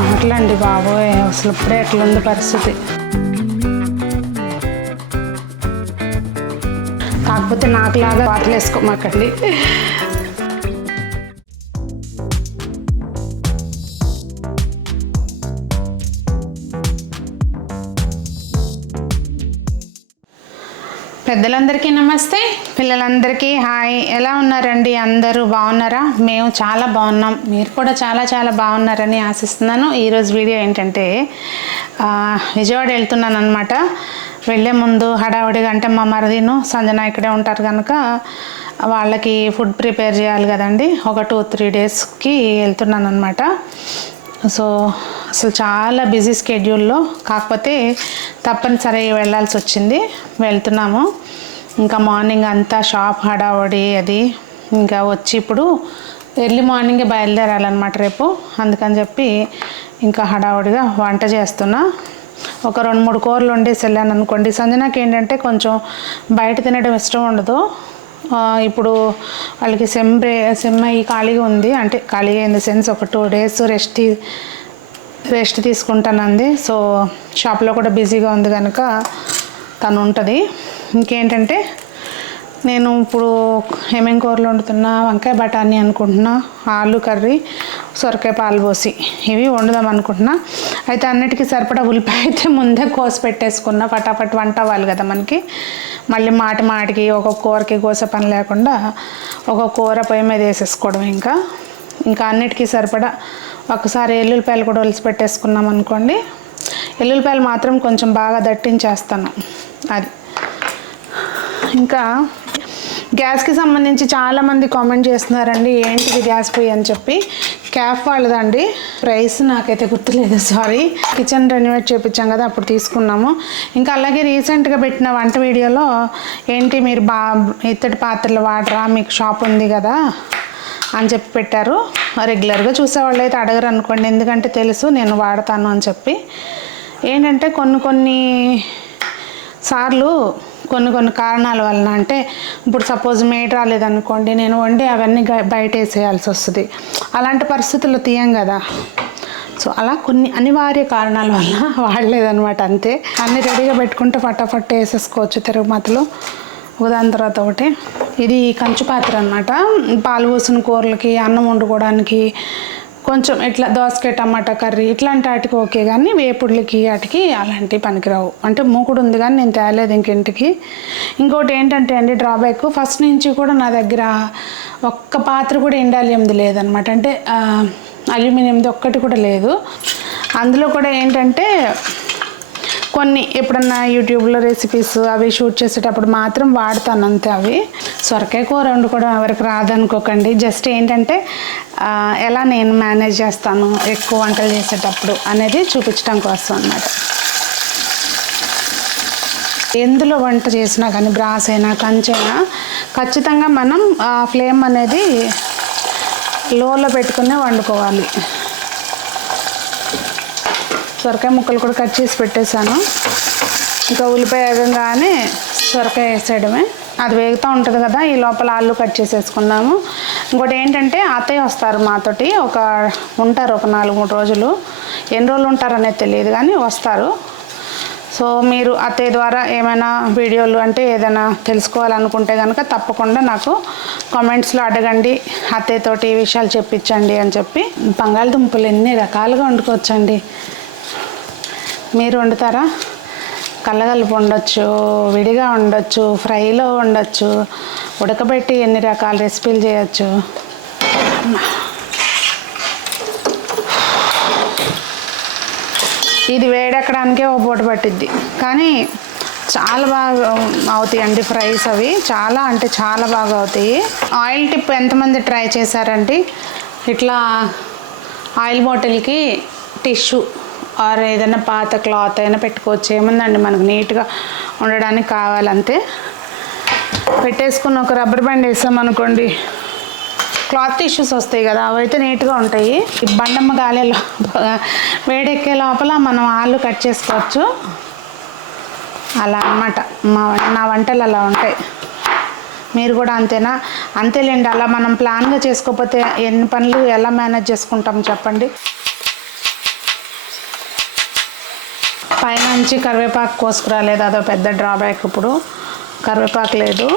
అట్లండి బాబోయ్, అసలు ఇప్పుడే ఎట్లుంది పరిస్థితి. కాకపోతే నాకులాగా వాతలు వేసుకోమాకండి. పెద్దలందరికీ నమస్తే, పిల్లలందరికీ హాయ్. ఎలా ఉన్నారండి? అందరూ బాగున్నారా? మేము చాలా బాగున్నాం, మీరు కూడా చాలా చాలా బాగున్నారని ఆశిస్తున్నాను. ఈరోజు వీడియో ఏంటంటే విజయవాడ వెళ్తున్నాను అనమాట. వెళ్ళే ముందు హడావుడిగా, అంటే మా మరిదిను సంజన ఇక్కడే ఉంటారు కనుక వాళ్ళకి ఫుడ్ ప్రిపేర్ చేయాలి కదండి. ఒక 2-3 డేస్కి వెళ్తున్నాను అనమాట. సో అసలు చాలా బిజీ స్కెడ్యూల్లో, కాకపోతే తప్పనిసరిగా వెళ్ళాల్సి వచ్చింది. వెళ్తున్నాము. ఇంకా మార్నింగ్ అంతా షాప్ హడావుడి అది. ఇంకా వచ్చి ఇప్పుడు ఎర్లీ మార్నింగే బయలుదేరాలన్నమాట రేపు. అందుకని చెప్పి ఇంకా హడావుడిగా వంట చేస్తున్నా. ఒక 2-3 కూరలు వండేసి వెళ్ళాను అనుకోండి. సంజనాకి ఏంటంటే కొంచెం బయట తినడం ఇష్టం ఉండదు. ఇప్పుడు వాళ్ళకి సెమ్ అయ్యి ఖాళీగా ఉంది, అంటే ఖాళీగా ఇన్ ద సెన్స్ ఒక 2 డేస్ రెస్ట్ తీసుకుంటానంది. సో షాప్లో కూడా బిజీగా ఉంది కనుక తను ఉంటుంది. ఇంకేంటంటే నేను ఇప్పుడు ఏమేం కూరలు వండుతున్నా, వంకాయ బఠానీ అనుకుంటున్నా, ఆలు కర్రీ, సొరకాయ పాలుపోసి ఇవి వండుదాం అనుకుంటున్నా. అయితే అన్నిటికీ సరిపడా ఉల్లిపాయ అయితే ముందే కోసి పెట్టేసుకున్నా. ఫటాఫట్ వంట అవ్వాలి కదా మనకి. మళ్ళీ మాటికి ఒక్కొక్క కూరకి కోసే పని లేకుండా ఒక్కొక్క కూర పొయ్యి మీద వేసేసుకోవడం. ఇంకా అన్నిటికీ సరిపడా ఒకసారి ఎల్లుల్లిపాయలు కూడా ఒలిసి పెట్టేసుకున్నాం అనుకోండి. ఎల్లుల్లిపాయలు మాత్రం కొంచెం బాగా దట్టించేస్తాను అది. ఇంకా గ్యాస్కి సంబంధించి చాలామంది కామెంట్ చేస్తున్నారండి, ఏంటిది గ్యాస్ పొయ్యి అని చెప్పి. క్యాఫ్ వాళ్ళదండి. ప్రైస్ నాకైతే గుర్తులేదు, సారీ. కిచెన్ రెనోవేట్ చేయించాం కదా, అప్పుడు తీసుకున్నాము. ఇంకా అలాగే రీసెంట్గా పెట్టిన వంట వీడియోలో ఏంటి మీరు ఇత్తడి పాత్రలు వాడరా, మీకు షాప్ ఉంది కదా అని చెప్పి పెట్టారు. రెగ్యులర్గా చూసేవాళ్ళు అయితే అడగరు అనుకోండి, ఎందుకంటే తెలుసు నేను వాడతాను అని చెప్పి. ఏంటంటే కొన్ని సార్లు కొన్ని కారణాల వలన, అంటే ఇప్పుడు సపోజ్ మేడ్ రాలేదనుకోండి, నేను వండి అవన్నీ బయట వేసేయాల్సి వస్తుంది. అలాంటి పరిస్థితుల్లో తీయం కదా. సో అలా కొన్ని అనివార్య కారణాల వల్ల వాడలేదనమాట, అంతే. అన్నీ రెడీగా పెట్టుకుంటే ఫటాఫట్ వేసేసుకోవచ్చు తిరుగుమతలు ఒకదాని తర్వాత ఒకటి. ఇది కంచు పాత్ర అనమాట. పాలు పోసిన కూరలకి, అన్నం వండుకోవడానికి, కొంచెం ఇట్లా దోసకాయ టమాటా కర్రీ ఇట్లాంటి వాటికి ఓకే, కానీ వేపుడులకి వాటికి అలాంటివి పనికిరావు. అంటే మూకుడు ఉంది కానీ నేను తేలేదు ఇంకింటికి. ఇంకోటి ఏంటంటే అండి డ్రాబ్యాక్, ఫస్ట్ నుంచి కూడా నా దగ్గర ఒక్క పాత్ర కూడా ఇండాలియంది లేదనమాట. అంటే అల్యూమినియంది ఒక్కటి కూడా లేదు. అందులో కూడా ఏంటంటే కొన్ని ఎప్పుడన్నా యూట్యూబ్లో రెసిపీస్ అవి షూట్ చేసేటప్పుడు మాత్రం వాడతాను అంతే. అవి సొరకాయ కూర వండుకోవడం ఎవరికి రాదనుకోకండి. జస్ట్ ఏంటంటే ఎలా నేను మేనేజ్ చేస్తాను ఎక్కువ వంటలు చేసేటప్పుడు అనేది చూపించడం కోసం అన్నమాట. ఎందులో వంట చేసినా కానీ, బ్రాస్ అయినా కంచైనా, ఖచ్చితంగా మనం ఫ్లేమ్ అనేది లోలో పెట్టుకునే వండుకోవాలి. సొరకాయ ముక్కలు కూడా కట్ చేసి పెట్టేశాను. ఇంకా ఉల్లిపాయ వేగంగానే సొరకాయ వేసేయడమే. అది వేగుతూ ఉంటుంది కదా, ఈ లోపల ఆలు కట్ చేసేసుకున్నాము. ఇంకోటి ఏంటంటే అత్తయ్య వస్తారు మాతోటి, ఉంటారు ఒక 4-3 రోజులు. ఎన్ని రోజులు ఉంటారనేది తెలియదు కానీ వస్తారు. సో మీరు అత్తయ్య ద్వారా ఏమైనా వీడియోలు అంటే ఏదైనా తెలుసుకోవాలనుకుంటే కనుక తప్పకుండా నాకు కామెంట్స్లో అడగండి, అత్తయ్యతోటి ఈ విషయాలు చెప్పించండి అని చెప్పి. బంగాళదుంపలు ఎన్ని రకాలుగా వండుకోవచ్చండి. మీరు వండుతారా? కల్లగలుపు వండొచ్చు, విడిగా వండొచ్చు, ఫ్రైలో వండొచ్చు, ఉడకబెట్టి ఎన్ని రకాల రెసిపీలు చేయొచ్చు. ఇది వేడెక్కడానికే ఓ పూట పట్టిద్ది, కానీ చాలా బాగా అవుతాయి అండి ఫ్రైస్. అవి చాలా అంటే చాలా బాగా అవుతాయి. ఆయిల్ టిప్ ఎంతమంది ట్రై చేశారండి? ఇట్లా ఆయిల్ బాటిల్కి టిష్యూ ఆర్ ఏదైనా పాత క్లాత్ అయినా పెట్టుకోవచ్చు, ఏముందండి మనకు నీట్గా ఉండడానికి కావాలంతే. పెట్టేసుకుని ఒక రబ్బర్ బ్యాండ్ వేసామనుకోండి, క్లాత్ టిష్యూస్ వస్తాయి కదా, అవైతే నీట్గా ఉంటాయి. ఈ బండమ్మ గాలిలో వేడెక్కే లోపల మనం ఆలు కట్ చేసుకోవచ్చు. అలా అన్నమాట నా వంటలు అలా ఉంటాయి. మీరు కూడా అంతేనా? అంతేలేండి, అలా మనం ప్లాన్గా చేసుకోకపోతే ఎన్ని పనులు ఎలా మేనేజ్ చేసుకుంటాం చెప్పండి. పైనుంచి కరివేపాకు కోసుకురాలేదు, అదో పెద్ద డ్రాబ్యాక్. ఇప్పుడు కరివేపాకు లేదు,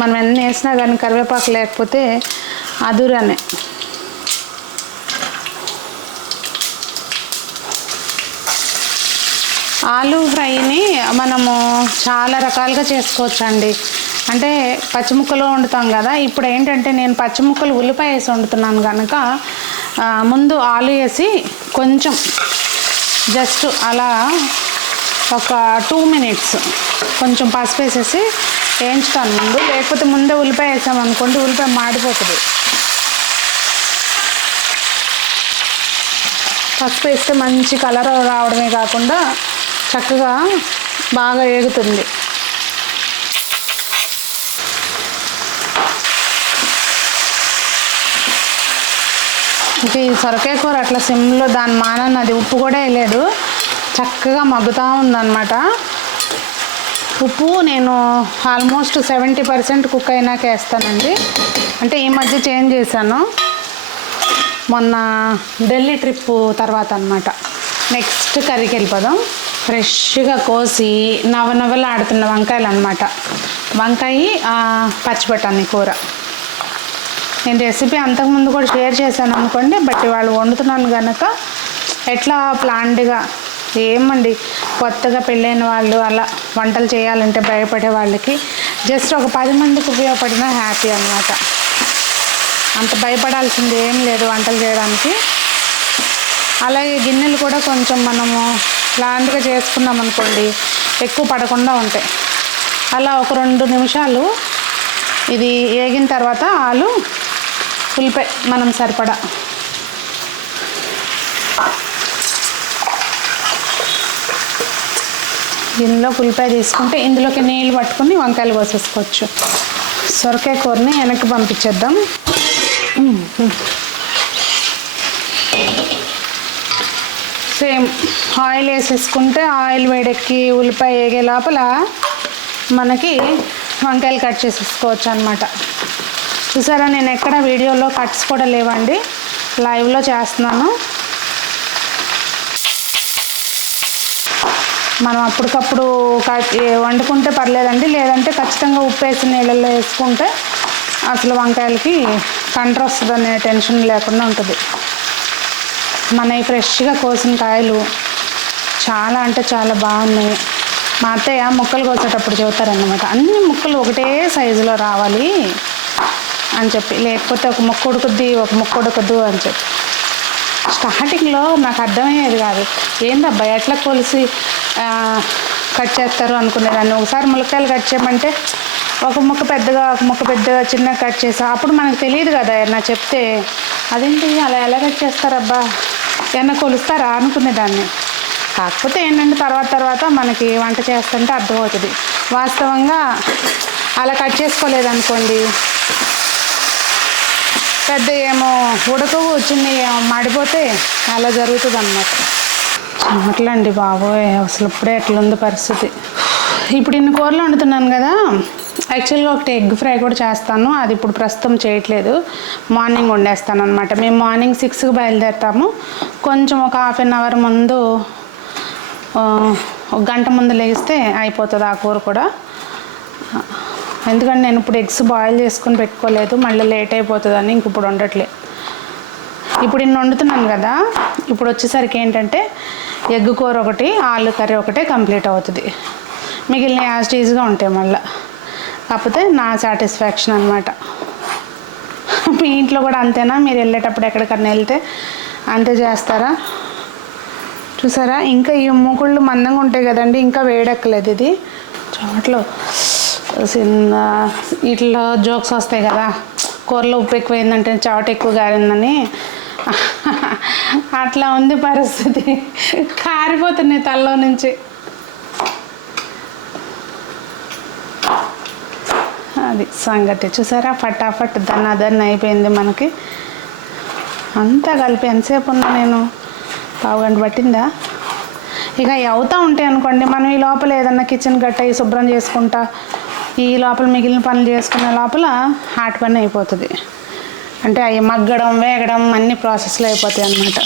మనం ఎన్ని వేసినా కానీ కరివేపాకు లేకపోతే అదురనే. ఆలూ ఫ్రైని మనము చాలా రకాలుగా చేసుకోవచ్చండి. అంటే పచ్చి ముక్కలు వండుతాం కదా, ఇప్పుడు ఏంటంటే నేను పచ్చి ముక్కలు ఉల్లిపాయ వేసి వండుతున్నాను కనుక ముందు ఆలు వేసి కొంచెం జస్ట్ అలా ఒక 2 minutes కొంచెం పసుపు వేసేసి వేయించుతాను ముందు. లేకపోతే ముందే ఉల్లిపాయ వేసామనుకోండి ఉల్లిపాయ మాడిపోతుంది. పసుపు వేస్తే మంచి కలర్ రావడమే కాకుండా చక్కగా బాగా వేగుతుంది. ఇంక ఈ సొరకాయ కూర అట్లా సిమ్లో దాని మానన్నది, ఉప్పు కూడా వేయలేదు, చక్కగా మగ్గుతూ ఉందన్నమాట. ఉప్పు నేను ఆల్మోస్ట్ 70% కుక్ అయినాక వేస్తానండి. అంటే ఈ మధ్య చేంజ్ చేశాను, మొన్న ఢిల్లీ ట్రిప్ తర్వాత అనమాట. నెక్స్ట్ కర్రీకి వెళ్ళిపోదాం. ఫ్రెష్గా కోసి నవనవలు ఆడుతున్న వంకాయలు అనమాట. వంకాయ పచ్చిబటాని కూర. నేను రెసిపీ అంతకుముందు కూడా షేర్ చేశాను అనుకోండి, బట్ వాళ్ళు వండుతున్నాను కనుక ఎట్లా ప్లాన్డ్గా ఏమండి, కొత్తగా పెళ్ళైన వాళ్ళు అలా వంటలు చేయాలంటే భయపడే వాళ్ళకి జస్ట్ ఒక 10 మందికి ఉపయోగపడినా హ్యాపీ అనమాట. అంత భయపడాల్సింది ఏం లేదు వంటలు చేయడానికి. అలాగే గిన్నెలు కూడా కొంచెం మనము ప్లాన్డ్గా చేసుకున్నాం అనుకోండి ఎక్కువ పడకుండా ఉంటాయి. అలా ఒక 2 నిమిషాలు ఇది వేగిన తర్వాత ఆలు ఉల్లిపాయ మనం సరిపడా గిన్నెలో ఉల్లిపాయ తీసుకుంటే ఇందులోకి నీళ్ళు పట్టుకుని వంకాయలు కోసేసుకోవచ్చు. సొరకాయ కూరని వెనక్కి పంపించేద్దాం. సేమ్ ఆయిల్ వేసేసుకుంటే ఆయిల్ వేడెక్కి ఉల్లిపాయ వేగే లోపల మనకి వంకాయలు కట్ చేసేసుకోవచ్చు అనమాట. చూసారా, నేను ఎక్కడ వీడియోలో కట్స్ కూడా లేవండి, లైవ్లో చేస్తున్నాను. మనం అప్పటికప్పుడు వండుకుంటే పర్లేదండి, లేదంటే ఖచ్చితంగా ఉప్పు వేసి నీళ్ళల్లో వేసుకుంటే అసలు వంకాయలకి కంట్ర వస్తుందనే టెన్షన్ లేకుండా ఉంటుంది. మన ఫ్రెష్గా కోసిన కాయలు చాలా అంటే చాలా బాగున్నాయి. మా అత్తయ్య ముక్కలు కోసేటప్పుడు చెబుతారన్నమాట, అన్ని ముక్కలు ఒకటే సైజులో రావాలి అని చెప్పి, లేకపోతే ఒక ముక్క ఉడుకుద్ది ఒక ముక్క ఉడకద్దు అని చెప్పి. స్టార్టింగ్లో నాకు అర్థమయ్యేది కాదు, ఏందబ్బా ఎట్లా కొలిసి కట్ చేస్తారు అనుకునేదాన్ని. ఒకసారి ములక్కాయలు కట్ చేయమంటే ఒక ముక్క పెద్దగా ఒక ముక్క పెద్దగా చిన్నగా కట్ చేసా. అప్పుడు మనకు తెలియదు కదా, నా చెప్తే అదేంటి అలా ఎలా కట్ చేస్తారబ్బా ఏమన్నా కొలుస్తారా అనుకునేదాన్ని. కాకపోతే ఏంటంటే తర్వాత మనకి వంట చేస్తుంటే అర్థమవుతుంది. వాస్తవంగా అలా కట్ చేసుకోలేదనుకోండి పెద్ద ఏమో ఉడకవు, చిన్న ఏమో మాడిపోతే అలా జరుగుతుంది అన్నమాట. చెమటలండి బాబోయ్, అసలు ఇప్పుడే ఎట్లుంది పరిస్థితి. ఇప్పుడు ఇన్ని కూరలు వండుతున్నాను కదా, యాక్చువల్గా ఒకటి ఎగ్ ఫ్రై కూడా చేస్తాను, అది ఇప్పుడు ప్రస్తుతం చేయట్లేదు, మార్నింగ్ వండేస్తాను అనమాట. మేము మార్నింగ్ 6కి బయలుదేరుతాము. కొంచెం ఒక 1/2 hour ముందు, ఒక గంట ముందు లేస్తే అయిపోతుంది ఆ కూర కూడా. ఎందుకంటే నేను ఇప్పుడు ఎగ్స్ బాయిల్ చేసుకొని పెట్టుకోలేదు, మళ్ళీ లేట్ అయిపోతుందని ఇంక ఇప్పుడు వండట్లేదు. ఇప్పుడు ఇన్ని వండుతున్నాను కదా, ఇప్పుడు వచ్చేసరికి ఏంటంటే ఎగ్ కూర ఒకటి ఆలు కర్రీ ఒకటే కంప్లీట్ అవుతుంది, మిగిలిన యాజ్ ఈజ్గా ఉంటాయి మళ్ళీ. కాకపోతే నా సాటిస్ఫాక్షన్ అనమాట. మీ ఇంట్లో కూడా అంతేనా? మీరు వెళ్ళేటప్పుడు ఎక్కడికన్నా వెళ్తే అంతే చేస్తారా? చూసారా, ఇంకా ఈ మూకుళ్ళు మందంగా ఉంటాయి కదండి, ఇంకా వేడెక్కలేదు ఇది. చెమటలో చిన్న ఇట్లా జోక్స్ వస్తాయి కదా, కూరలో ఉప్పు ఎక్కువైందంటే చెమట ఎక్కువ గారిందని, అట్లా ఉంది పరిస్థితి. కారిపోతున్నాయి తలలో నుంచి. అది సంగతి. చూసారా, ఫటాఫట్ దన్న అయిపోయింది మనకి. అంతా కలిపి ఎంతసేపు ఉన్నా నేను, 1/2 గంట పట్టిందా. ఇక అవుతూ ఉంటాయి అనుకోండి, మనం ఈ లోపల ఏదన్నా కిచెన్ గట్ట శుభ్రం చేసుకుంటా ఈ లోపల మిగిలిన పనులు చేసుకునే లోపల హాట్ పని అయిపోతుంది. అంటే అవి మగ్గడం వేగడం అన్ని ప్రాసెస్లో అయిపోతాయి అన్నమాట.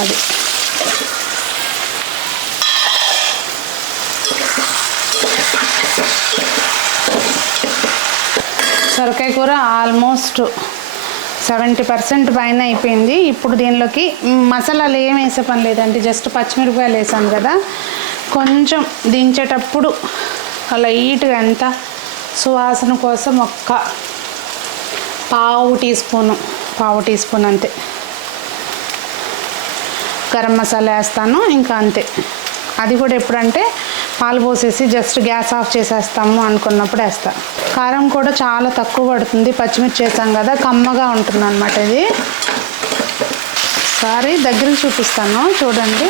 అది సొరకాయ కూర ఆల్మోస్ట్ 70% పైన అయిపోయింది. ఇప్పుడు దీనిలోకి మసాలాలు ఏం వేసే పని లేదండి, జస్ట్ పచ్చిమిరపకాయలు వేసాను కదా. కొంచెం దించేటప్పుడు లైట్గా ఎంత సువాసన కోసం ఒక్క పావు టీ స్పూన్ అంతే గరం మసాలా వేస్తాను. ఇంకా అంతే. అది కూడా ఎప్పుడంటే పాలు పోసేసి జస్ట్ గ్యాస్ ఆఫ్ చేసేస్తాము అనుకున్నప్పుడు వేస్తా. కారం కూడా చాలా తక్కువ పడుతుంది, పచ్చిమిర్చి వేసాం కదా, కమ్మగా ఉంటుంది అన్నమాట. ఇది సారీ దగ్గరికి చూపిస్తాను చూడండి.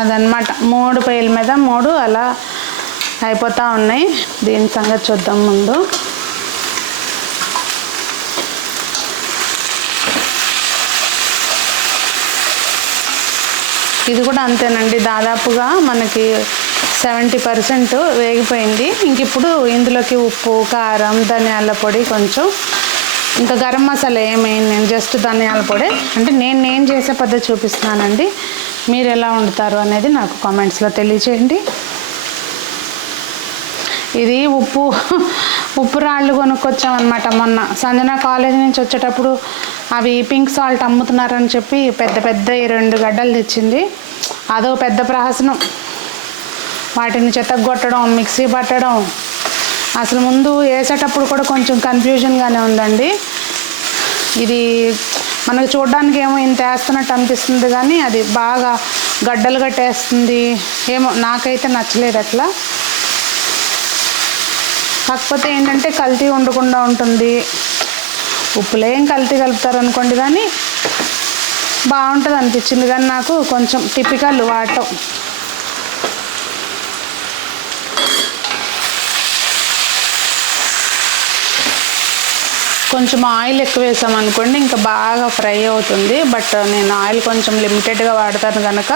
అదనమాట 3 పొయ్యిల మీద 3 అలా అయిపోతూ ఉన్నాయి. దీని సంగతి చూద్దాం ముందు. ఇది కూడా అంతేనండి, దాదాపుగా మనకి 70% వేగిపోయింది. ఇంక ఇప్పుడు ఇందులోకి ఉప్పు, కారం, ధనియాల పొడి కొంచెం, ఇంకా గరం మసాలా ఏమైంది, నేను జస్ట్ ధనియాల పొడి అంటే నేను చేసే పద్ధతి చూపిస్తున్నానండి. మీరు ఎలా వండుతారు అనేది నాకు కామెంట్స్లో తెలియచేయండి. ఇది ఉప్పు రాళ్ళు కొనుక్కొచ్చామన్నమాట. మొన్న సంజన కాలేజీ నుంచి వచ్చేటప్పుడు అవి పింక్ సాల్ట్ అమ్ముతున్నారని చెప్పి పెద్ద 2 గడ్డలు తెచ్చింది. అదో పెద్ద ప్రహసనం, వాటిని చెత్తగొట్టడం, మిక్సీ పట్టడం. అసలు ముందు వేసేటప్పుడు కూడా కొంచెం కన్ఫ్యూజన్గానే ఉందండి. ఇది మనకు చూడడానికి ఏమో ఇంత వేస్తున్నట్టు అనిపిస్తుంది, కానీ అది బాగా గడ్డలు కట్టేస్తుంది. ఏమో నాకైతే నచ్చలేదు అట్లా. కాకపోతే ఏంటంటే కల్తీ ఉండకుండా ఉంటుంది. ఉప్పులేం కల్తీ కలుపుతారు అనుకోండి, కానీ బాగుంటుంది అనిపించింది. కానీ నాకు కొంచెం టిపికల్ వాడటం. కొంచెం ఆయిల్ ఎక్కువ వేసాం అనుకోండి ఇంకా బాగా ఫ్రై అవుతుంది. బట్ నేను ఆయిల్ కొంచెం లిమిటెడ్గా వాడతాను కనుక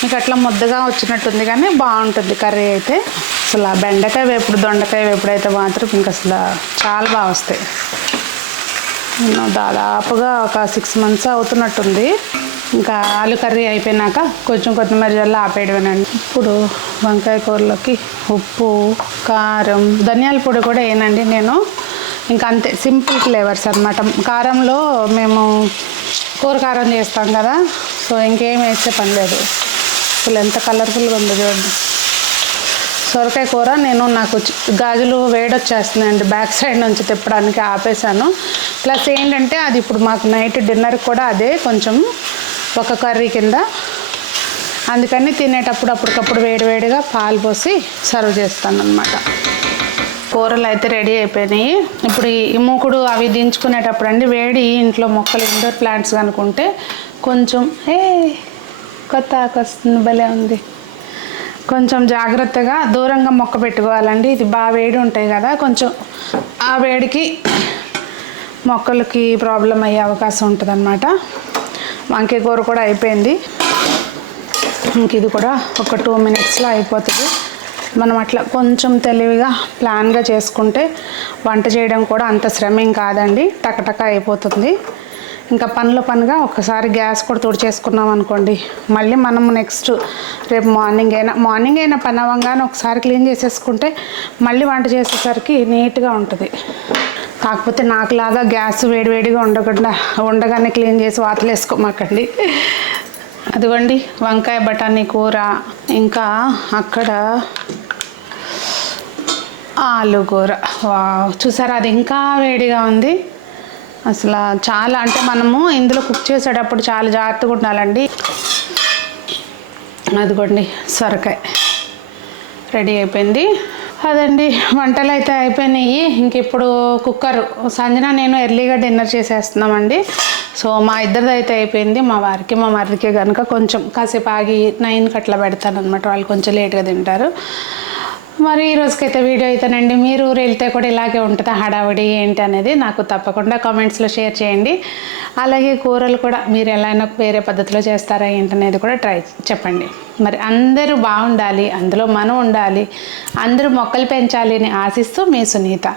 మీకు అట్లా ముద్దగా వచ్చినట్టుంది, కానీ బాగుంటుంది కర్రీ అయితే. అసలు ఆ బెండకాయ వేపుడు, దొండకాయ వేపుడు అయితే మాత్రం ఇంకా అసలు చాలా బాగా వస్తాయి. నేను దాదాపుగా ఒక 6 months అవుతున్నట్టుంది. ఇంకా ఆలు కర్రీ అయిపోయినాక కొంచెం కొత్తిమీర జల్ల ఆపేయడమేనండి. ఇప్పుడు వంకాయ కూరలోకి ఉప్పు, కారం, ధనియాల పొడి కూడా వేయనండి నేను. ఇంకా అంతే, సింపుల్ ఫ్లేవర్స్ అన్నమాట. కారంలో మేము కూర కారం చేస్తాం కదా, సో ఇంకేం వేసే పని లేదు. అసలు ఎంత కలర్ఫుల్గా ఉందో చూడండి. సొరకాయ కూర నాకు గాజులు వేడొచ్చేస్తుందండి, బ్యాక్ సైడ్ నుంచి తిప్పడానికి ఆపేసాను. ప్లస్ ఏంటంటే అది ఇప్పుడు మాకు నైట్ డిన్నర్ కూడా అదే కొంచెం ఒక కర్రీ కింద, అందుకని తినేటప్పుడు అప్పటికప్పుడు వేడివేడిగా పాలు పోసి సర్వ్ చేస్తాను అన్నమాట. కూరలు అయితే రెడీ అయిపోయినాయి. ఇప్పుడు ఈ మూకుడు అవి దించుకునేటప్పుడు అండి, వేడి ఇంట్లో మొక్కలు ఇండోర్ ప్లాంట్స్ అనుకుంటే కొంచెం కొత్త ఆకు వస్తుంది, భలే ఉంది. కొంచెం జాగ్రత్తగా దూరంగా మొక్క పెట్టుకోవాలండి. ఇది బాగా వేడి ఉంటాయి కదా, కొంచెం ఆ వేడికి మొక్కలకి ప్రాబ్లం అయ్యే అవకాశం ఉంటుంది అన్నమాట. వంకాయ కూర కూడా అయిపోయింది. ఇంక ఇది కూడా ఒక 2 minutesలో అయిపోతుంది. మనం అట్లా కొంచెం తెలివిగా ప్లాన్గా చేసుకుంటే వంట చేయడం కూడా అంత శ్రమేం కాదండి, టకటక అయిపోతుంది. ఇంకా పనిగా ఒకసారి గ్యాస్ కూడా తుడిచేసుకున్నాం అనుకోండి, మళ్ళీ మనం నెక్స్ట్ రేపు మార్నింగ్ అయినా పని అవ్వగానే ఒకసారి క్లీన్ చేసేసుకుంటే మళ్ళీ వంట చేసేసరికి నీట్గా ఉంటుంది. కాకపోతే నాకులాగా గ్యాస్ వేడివేడిగా ఉండగానే క్లీన్ చేసి వాతలు వేసుకోమాకండి. అదిగోండి వంకాయ బఠానీ కూర, ఇంకా అక్కడ ఆలు కూర. చూసారా, అది ఇంకా వేడిగా ఉంది. అసలు చాలా అంటే మనము ఇందులో కుక్ చేసేటప్పుడు చాలా జాగ్రత్తగా ఉండాలండి. అదిగోండి సొరకాయ రెడీ అయిపోయింది. అదండి, వంటలు అయితే అయిపోయినాయి. ఇంక ఇప్పుడు కుక్కర్ సంజన నేను ఎర్లీగా డిన్నర్ చేసేస్తున్నామండి. సో మా ఇద్దరిది అయితే అయిపోయింది. మా వారికి మా మరిదికి కనుక కొంచెం కాసేపు ఆగి 9 అట్లా పెడతాను అనమాట. వాళ్ళు కొంచెం లేట్గా తింటారు. మరి ఈ రోజుకైతే వీడియో అయితేనండి. మీరు ఊరు వెళ్తే కూడా ఇలాగే ఉంటుందా హడావుడి ఏంటి అనేది నాకు తప్పకుండా కామెంట్స్లో షేర్ చేయండి. అలాగే కూరలు కూడా మీరు ఎలా అయినా వేరే పద్ధతిలో చేస్తారా ఏంటనేది కూడా చెప్పండి. మరి అందరూ బాగుండాలి, అందులో మనం ఉండాలి, అందరూ మొక్కలు పెంచాలి అని ఆశిస్తూ మీ సునీత.